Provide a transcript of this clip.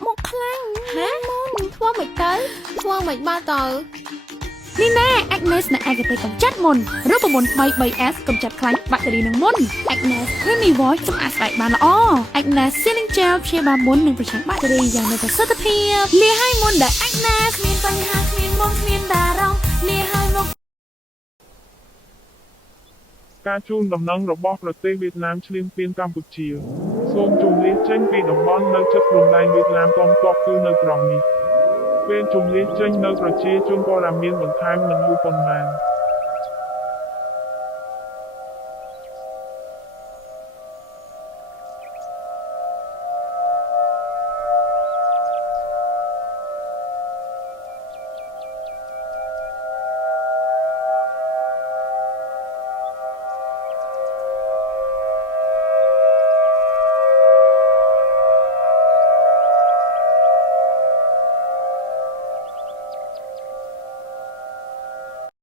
một khăn môn thua mày tới thua mày ba tờ នេះណែ Agnes នៅឯកទេកំចាត់មុនរូបមន្តថ្មី 3S កំចាត់ខ្លាញ់បាក់តេរីនឹងមុន Agnes Creamy Wash សម្អាតស្បែកបានល្អ Agnes Sealing Gel ព្យាបាលមុននិងប្រឆាំងបាក់តេរីយ៉ាងមានប្រសិទ្ធភាពលាឲ្យមុនដែល Agnes មានបញ្ហាគ្មានមុខគ្មានបារម្ភលាឲ្យមុខការជូនដំណឹងរបស់ប្រទេសវៀតណាមឈ្លានពានកម្ពុជាសូមជម្រាបចេញពីតំបន់នៅជិតព្រំដែនវៀតណាមកងទ័ពគឺនៅត្រង់នេះពេលជម្រាបចេញនៅប្រជាជនព័ត៌មានបន្ថែមនឹងយូរប៉ុន្មាន